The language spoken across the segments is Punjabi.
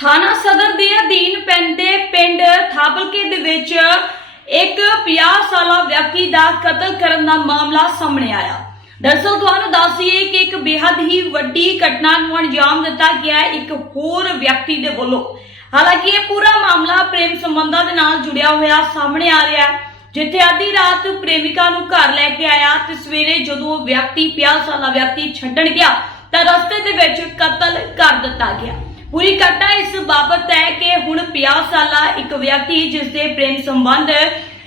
ਥਾਣਾ ਸਦਰ ਦੇ ਅਧੀਨ ਪੈਂਦੇ ਪਿੰਡ ਥਾਬਲਕੇ ਦੇ ਵਿੱਚ ਇੱਕ 50 ਸਾਲਾ ਵਿਅਕਤੀ ਦਾ ਕਤਲ ਕਰਨ ਦਾ ਮਾਮਲਾ ਸਾਹਮਣੇ ਆਇਆ। ਦਰਅਸਲ ਤੁਹਾਨੂੰ ਦੱਸੀਏ ਕਿ ਇੱਕ ਬੇहद ਹੀ ਵੱਡੀ ਘਟਨਾ ਨੂੰ ਅੰਜਾਮ ਦਿੱਤਾ ਗਿਆ ਇੱਕ ਹੋਰ ਵਿਅਕਤੀ ਦੇ ਵੱਲੋਂ। ਹਾਲਾਂਕਿ ਇਹ ਪੂਰਾ ਮਾਮਲਾ ਪ੍ਰੇਮ ਸੰਬੰਧਾਂ ਦੇ ਨਾਲ ਜੁੜਿਆ ਹੋਇਆ ਸਾਹਮਣੇ ਆ ਰਿਹਾ ਹੈ, ਜਿੱਥੇ ਅੱਧੀ ਰਾਤ ਪ੍ਰੇਮਿਕਾ ਨੂੰ ਘਰ ਲੈ ਕੇ ਆਇਆ ਤੇ ਸਵੇਰੇ ਜਦੋਂ ਉਹ ਵਿਅਕਤੀ 50 ਸਾਲਾ ਵਿਅਕਤੀ ਛੱਡਣ ਗਿਆ ਤਾਂ ਰਸਤੇ ਦੇ ਵਿੱਚ ਕਤਲ ਕਰ ਦਿੱਤਾ ਗਿਆ। ਪੂਰੀ ਘਟਨਾ ਇਸ ਬਾਬਤ ਹੈ ਕਿ ਹੁਣ 50 ਸਾਲਾ ਇੱਕ ਵਿਅਕਤੀ ਜਿਸ ਦੇ ਪ੍ਰੇਮ ਸੰਬੰਧ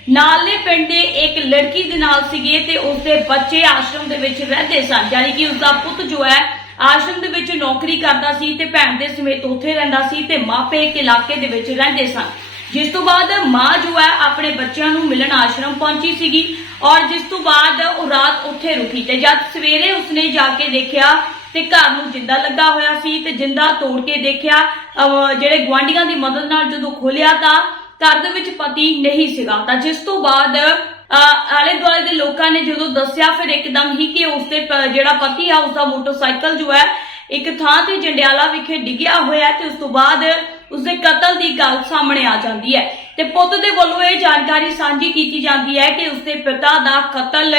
ਨਾਲੇ ਪਿੰਡ ਦੇ ਇੱਕ ਲੜਕੀ ਦੇ ਨਾਲ ਸੀਗੇ ਤੇ ਉਸ ਦੇ ਬੱਚੇ ਆਸ਼ਰਮ ਦੇ ਵਿੱਚ ਰਹਿੰਦੇ ਸਨ। ਯਾਨੀ ਕਿ ਉਸ ਦਾ ਪੁੱਤ ਜੋ ਹੈ, ਆਸ਼ਰਮ ਦੇ ਵਿੱਚ ਨੌਕਰੀ ਕਰਦਾ ਸੀ ਤੇ ਭੈਣ ਦੇ ਸਮੇਤ ਉੱਥੇ ਰਹਿੰਦਾ ਸੀ ਤੇ ਮਾਪੇ ਇੱਕ ਇਲਾਕੇ ਦੇ ਵਿੱਚ ਰਹਿੰਦੇ ਸਨ। ਜਿਸ ਤੋਂ ਬਾਅਦ ਮਾਂ ਜੋ ਹੈ, ਆਪਣੇ ਬੱਚਿਆਂ ਨੂੰ ਮਿਲਣ ਆਸ਼ਰਮ ਪਹੁੰਚੀ ਸੀਗੀ ਔਰ ਜਿਸ ਤੋਂ ਬਾਅਦ ਉਹ ਰਾਤ ਉੱਥੇ ਰੁਕੀ ਤੇ ਜਦ ਸਵੇਰੇ ਉਸਨੇ ਜਾ ਕੇ ਦੇਖਿਆ ਤੇ ਘਰ ਨੂੰ ਜਿੰਦਾ ਲੱਗਾ ਹੋਇਆ ਸੀ ਤੇ ਜਿੰਦਾ ਤੋੜ ਕੇ ਦੇਖਿਆ ਜਿਹੜੇ ਗੁਆਂਢੀਆਂ ਦੀ ਮਦਦ ਨਾਲ ਜਦੋਂ ਖੋਲਿਆ ਤਾਂ ਘਰ ਦੇ ਵਿੱਚ ਪਤੀ ਨਹੀਂ ਸੀਗਾ। ਤਾਂ ਜਿਸ ਤੋਂ ਬਾਅਦ ਆਲੇ ਦੁਆਲੇ ਦੇ ਲੋਕਾਂ ਨੇ ਜਦੋਂ ਦੱਸਿਆ, ਫਿਰ ਇੱਕਦਮ ਹੀ ਕਿ ਉਸਦੇ ਪ- ਜਿਹੜਾ ਪਤੀ ਆ, ਉਸਦਾ ਮੋਟਰਸਾਈਕਲ ਜੋ ਹੈ, ਇੱਕ ਥਾਂ ਤੇ ਜੰਡਿਆਲਾ ਵਿਖੇ ਡਿੱਗਿਆ ਹੋਇਆ ਤੇ ਉਸ ਤੋਂ ਬਾਅਦ ਉਸਦੇ ਕਤਲ ਦੀ ਗੱਲ ਸਾਹਮਣੇ ਆ ਜਾਂਦੀ ਹੈ। ਤੇ ਪੁੱਤ ਦੇ ਵੱਲੋਂ ਇਹ ਜਾਣਕਾਰੀ ਸਾਂਝੀ ਕੀਤੀ ਜਾਂਦੀ ਹੈ ਕਿ ਉਸਦੇ ਪਿਤਾ ਦਾ ਕਤਲ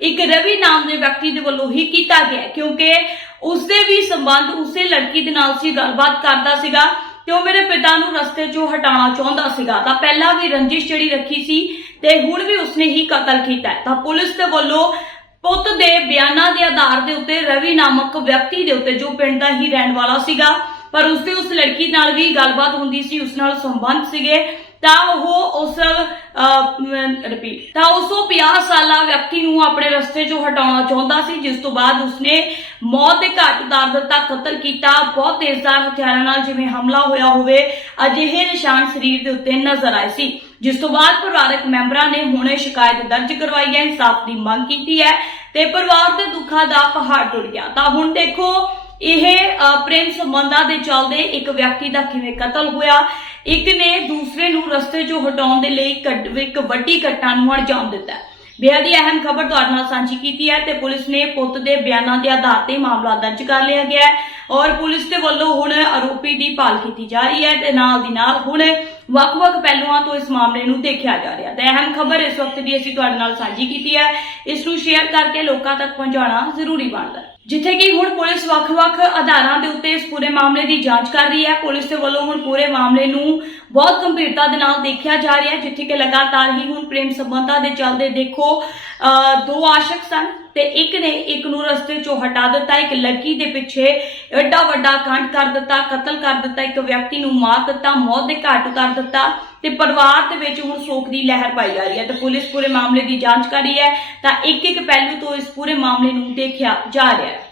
ਇੱਕ ਰਵੀ ਨਾਮ ਦੇ ਵਿਅਕਤੀ ਦੇ ਵੱਲੋਂ ਹੀ ਕੀਤਾ ਗਿਆ ਕਿਉਂਕਿ ਉਸਦੇ ਵੀ ਸੰਬੰਧ ਉਸੇ ਲੜਕੀ ਦੇ ਨਾਲ ਸੀ, ਗੱਲਬਾਤ ਕਰਦਾ ਸੀਗਾ ਤੇ ਉਹ ਮੇਰੇ ਪਿਤਾ ਨੂੰ ਰਸਤੇ 'ਚੋਂ ਹਟਾਉਣਾ ਚਾਹੁੰਦਾ ਸੀਗਾ। ਤਾਂ ਪਹਿਲਾਂ ਵੀ ਰੰਜਿਸ਼ ਜਿਹੜੀ ਰੱਖੀ ਸੀ ਤੇ ਹੁਣ ਵੀ ਉਸਨੇ ਹੀ ਕਤਲ ਕੀਤਾ ਤਾਂ ਪੁਲਿਸ ਦੇ ਵੱਲੋਂ ਪੁੱਤ ਦੇ ਬਿਆਨਾਂ ਦੇ ਆਧਾਰ ਦੇ ਉੱਤੇ ਰਵੀ ਨਾਮਕ ਵਿਅਕਤੀ ਦੇ ਉੱਤੇ ਜੋ ਪਿੰਡ ਦਾ ਹੀ ਰਹਿਣ ਵਾਲਾ ਸੀਗਾ ਪਰ ਉਸਦੇ ਉਸ ਲੜਕੀ ਨਾਲ ਵੀ ਗੱਲਬਾਤ ਹੁੰਦੀ ਸੀ, ਉਸ ਨਾਲ ਸੰਬੰਧ ਸੀਗੇ। ਤਾਂ ਉਹ ਉਸ ਰਿਪੀਟ ਤਾਂ ਉਸ ਤੋਂ 50 ਸਾਲਾ ਵਿਅਕਤੀ ਨੂੰ ਆਪਣੇ ਰਸਤੇ 'ਚੋਂ ਹਟਾਉਣਾ ਚਾਹੁੰਦਾ ਸੀ, ਜਿਸ ਤੋਂ ਬਾਅਦ ਉਸਨੇ ਮੌਤ ਦੇ ਘਾਟ ਉਤਾਰ ਦਿੱਤਾ, ਕਤਲ ਕੀਤਾ, ਬਹੁਤ ਤੇਜ਼ਦਾਰ ਹਥਿਆਰਾਂ ਨਾਲ ਜਿਵੇਂ ਹਮਲਾ ਹੋਇਆ ਹੋਵੇ, ਅਜਿਹੇ ਨਿਸ਼ਾਨ ਸਰੀਰ ਦੇ ਉੱਤੇ ਨਜ਼ਰ ਆਏ ਸੀ। ਜਿਸ ਤੋਂ ਬਾਅਦ ਪਰਿਵਾਰਕ ਮੈਂਬਰਾਂ ਨੇ ਹੁਣੇ ਸ਼ਿਕਾਇਤ ਦਰਜ ਕਰਵਾਈ ਹੈ, ਇਨਸਾਫ ਦੀ ਮੰਗ ਕੀਤੀ ਹੈ ਤੇ ਪਰਿਵਾਰ ਦੇ ਦੁੱਖਾਂ ਦਾ ਪਹਾੜ ਟੁੱਟ ਗਿਆ। ਤਾਂ ਹੁਣ ਦੇਖੋ ਇਹ ਪ੍ਰੇਮ ਸੰਬੰਧਾਂ ਦੇ ਚੱਲਦੇ ਇੱਕ ਵਿਅਕਤੀ ਦਾ ਕਿਵੇਂ ਕਤਲ ਹੋਇਆ ਇੱਕ ਨੇ ਦੂਸਰੇ ਨੂੰ ਰਸਤੇ 'ਚੋਂ ਹਟਾਉਣ ਦੇ ਲਈ ਕੱਢ- ਇੱਕ ਵੱਡੀ ਘਟਨਾ ਨੂੰ ਅੰਜਾਮ ਦਿੱਤਾ ਹੈ। ਹੀ ਅਹਿਮ ਖਬਰ ਤੁਹਾਡੇ ਨਾਲ ਸਾਂਝੀ ਕੀਤੀ ਹੈ ਤੇ ਪੁਲਿਸ ਨੇ ਪੁੱਤ ਦੇ ਬਿਆਨਾਂ ਦੇ ਆਧਾਰ ਤੇ ਮਾਮਲਾ ਦਰਜ ਕਰ ਲਿਆ ਗਿਆ ਹੈ ਔਰ ਪੁਲਿਸ ਦੇ ਵੱਲੋਂ ਹੁਣ ਆਰੋਪੀ ਦੀ ਭਾਲ ਕੀਤੀ ਜਾ ਰਹੀ ਹੈ ਤੇ ਨਾਲ ਦੀ ਨਾਲ ਹੁਣ ਵੱਖ-ਵੱਖ ਪਹਿਲੂਆਂ ਤੋਂ ਇਸ ਮਾਮਲੇ ਨੂੰ ਦੇਖਿਆ ਜਾ ਰਿਹਾ ਹੈ। ਤੇ ਅਹਿਮ ਖਬਰ ਇਸ ਵਕਤ ਦੀ ਅਸੀਂ ਤੁਹਾਡੇ ਨਾਲ ਸਾਂਝੀ ਕੀਤੀ ਹੈ। ਇਸ ਨੂੰ ਸ਼ੇਅਰ ਕਰਕੇ ਲੋਕਾਂ ਤੱਕ ਪਹੁੰਚਾਉਣਾ ਜ਼ਰੂਰੀ ਬਣਦਾ ਹੈ। ਜਿੱਥੇ ਕਿ ਹੁਣ ਪੁਲਿਸ ਵੱਖ-ਵੱਖ ਆਧਾਰਾਂ ਦੇ ਉੱਤੇ ਇਸ ਪੂਰੇ ਮਾਮਲੇ ਦੀ ਜਾਂਚ ਕਰ ਰਹੀ ਹੈ। ਪੁਲਿਸ ਦੇ ਵੱਲੋਂ ਹੁਣ ਪੂਰੇ ਮਾਮਲੇ ਨੂੰ ਬਹੁਤ ਗੰਭੀਰਤਾ ਦੇ ਨਾਲ ਦੇਖਿਆ ਜਾ ਰਿਹਾ ਹੈ, ਜਿੱਥੇ ਕਿ ਲਗਾਤਾਰ ਹੀ ਹੁਣ ਪ੍ਰੇਮ ਸੰਬੰਧਾਂ ਦੇ ਚੱਲਦੇ ਦੇਖੋ ਦੋ ਆਸ਼ਕ ਸਨ ਤੇ ਇੱਕ ਨੇ ਇੱਕ ਨੂੰ ਰਸਤੇ ਚੋਂ ਹਟਾ ਦਿੱਤਾ, ਇੱਕ ਲੜਕੀ ਦੇ ਪਿੱਛੇ ਐਡਾ ਵੱਡਾ ਕਾਂਡ ਕਰ ਦਿੱਤਾ, ਕਤਲ ਕਰ ਦਿੱਤਾ, ਇੱਕ ਵਿਅਕਤੀ ਨੂੰ ਮਾਰ ਦਿੱਤਾ, ਮੌਤ ਦੇ ਘਾਟ ਉਤਾਰ ਦਿੱਤਾ ਤੇ ਪਰਿਵਾਰ ਦੇ ਵਿੱਚ ਹੁਣ ਸੋਗ ਦੀ ਲਹਿਰ ਪਾਈ ਜਾ ਰਹੀ ਹੈ ਤੇ ਪੁਲਿਸ ਪੂਰੇ ਮਾਮਲੇ ਦੀ ਜਾਂਚ ਕਰ ਰਹੀ ਹੈ ਤਾਂ ਇੱਕ ਇੱਕ ਪਹਿਲੂ ਤੋਂ ਇਸ ਪੂਰੇ ਮਾਮਲੇ ਨੂੰ ਦੇਖਿਆ ਜਾ ਰਿਹਾ ਹੈ।